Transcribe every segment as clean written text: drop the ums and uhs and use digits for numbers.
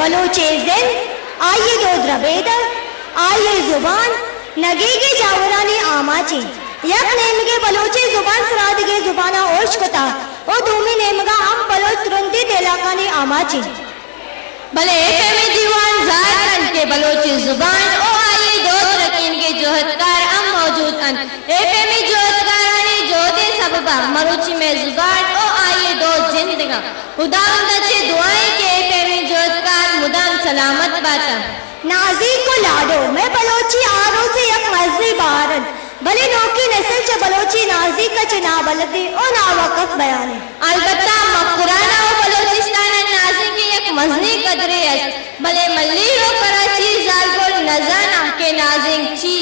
बलोचे जिन आइए दो द्रबेदर आइए जुबान नगेगे जावरानी आमाची यक नेमगे बलोचे जुबान सरादगे जुबाना ओशकता ओ दूमी नेमगा हम बलोच तुरंती तेलाकानी आमाची भले में दीवान ज़ात के बलोची जुबान ओ आइए दो रकीन के जोहदकार हम मौजूद अन में जोहदकारानी जोदे सबबा मरुची में जुबान ओ आइए दो जिंदगा खुदावंद अच्छे दुआएं के में जोहदकार मुदाम सलामत बाता नाजी को लाडो मैं बलोची आरो से यक मजरी बारन भले नौकी नस्ल च बलोची नाजी का चना बलदे ओ ना वक़्त बयाने अलबत्ता मकुराना ओ बलोचिस्तान नाजी की एक मजनी कदरे है भले मल्ली रो कराची जालगोल नजाना के नाजिंग ची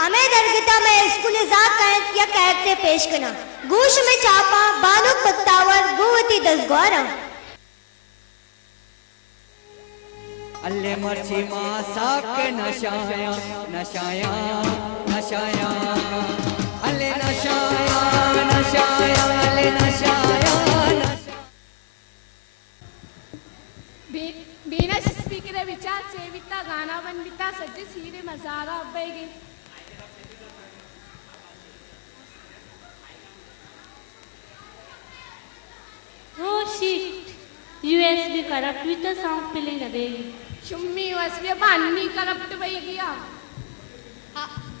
हमें दरगता में स्कूल जात कहत या कहते पेश करना गूश में चापा बानुक पत्तावर गुवती दसगवारा अल्ले मर्ची मासा के नशाया नशाया नशाया अल्ले नशाया नशाया अल्ले नशाया बीना स्पीकर विचार सेविता गाना बनविता सज्जे सीरे मजारा अब्बेगे Oh shit! USB corrupt with the sound filling away. शुम्मी यूएसबी बानी करप्ट वही गया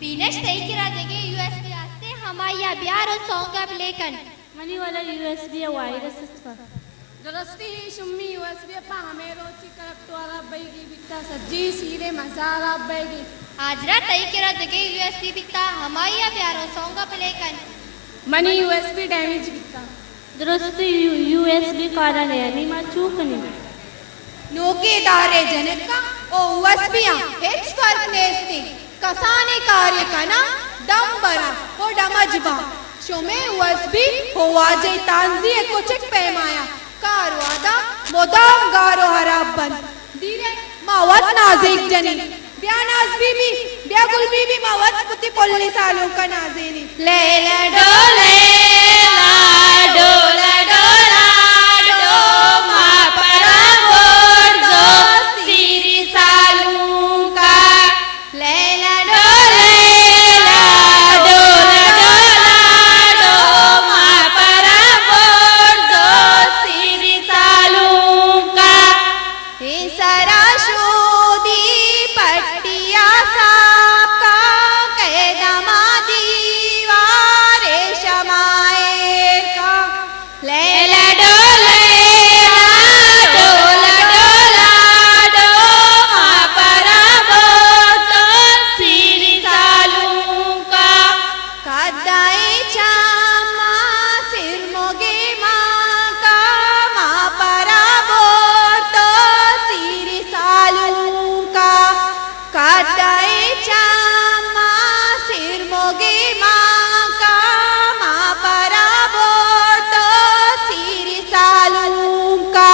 बीनश तय किरा देगे यूएसबी आस्ते हमारी अभियार और सॉन्ग अब लेकर मनी वाला USB वायरस इसका दरस्ती शुम्मी यूएसबी पा हमें रोची करप्ट वाला बैगी बिता सज्जी सीरे मसाला बैगी आजरा तय किरा देगे यूएसबी बिता हमारी अभियार और सॉन्ग अब लेकर मनी यूएसबी डैमेज बिता दरस्ती USB कारण है नहीं मां चूक नहीं नोके दारे जनका ओ यूएसबी हेच फर्क नेस्ती कसाने कार्य कना दम बरा ओ डमजबा शोमे यूएसबी होवा जे तांजी एको चेक पैमाया कारवादा मोदाम गारो हराबन धीरे मावत नाजिक जनी ब्या नाज बीबी ब्या गुल बीबी मावत पुती पोल्ली सालों का नाजेनी ले ले डोले ला डोला डोला डो मा परा बोर दो सीरी सालों का ले ले डोले ला डोला डोला डो मा परा बोर दो सीरी सालों का सरा शोदी पट्टिया साका कैदमा दीवारे शमाए का ले ले डोले डोला डोला डो मा परा बोतो सीरी सालू का कदाई चामा सिर मोगे माँ का मा परा बोतो सीरी सालू का कदाई चामा सिर मोगे माँ का मा परा बोतो सीरी सालू का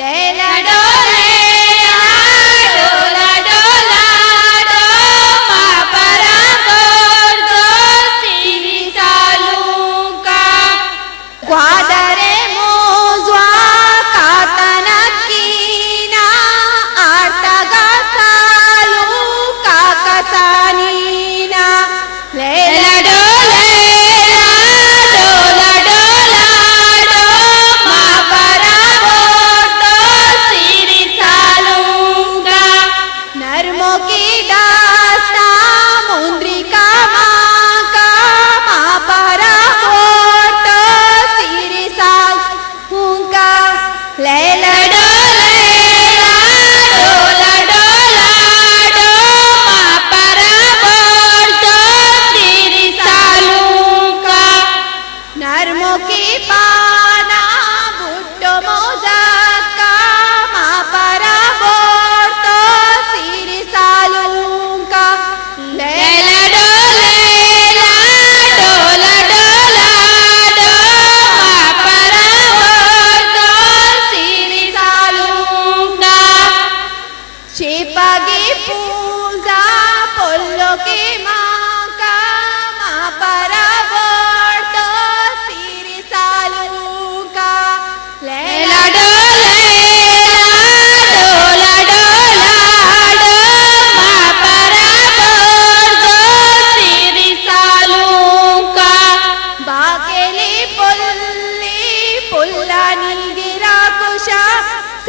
ले ले डोले डोला डोला डो मा परा बोतो सीरी सालू का ग्वादरे मोज़वा कातनकीना आर्तगा सालू का कसानीना ले ले डोले डोला डोला डो मा परा बोतो सीरी सालू का नरमो की दास्ता मुंद्री का माँ का मा परा बोतो सीरी सालू का ले ले डोले डोला डोला डो मा परा बोतो सीरी सालू का नरमो की पाना भुट्टो मोजात का मा परा बोतो सीरी सालू का ले ले डोले डोला डोला डो मा परा बोतो सीरी सालू का छिपागी पूजा पोल्लो की माँ का मा परा बोतो सीरी सालू का ले ला डोले डोला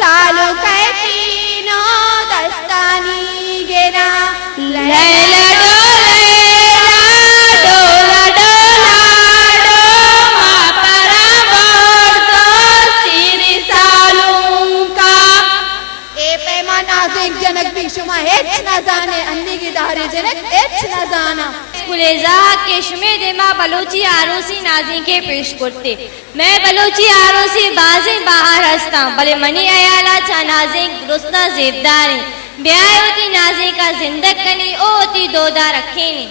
सालू कैकीनो दस्तानी गेना लैला डोला डोला डोला डोमा परा बोर्दो सिरी सालूंका ए पैमा नाजिक जनक भी शुमा हेच न जाने अन्नी की दारे जनक हेच न जाना स्कूलेजा के शुमे देमा बलोची आरोसी नाजी के पेश करते मैं बलोची आरोसी बाजे बाहर हस्ता भले मनी अयाला चा नाजी दुरुस्ता जेबदारी ब्याह होती नाजी का जिंदग कनी ओ होती दोदा रखे ने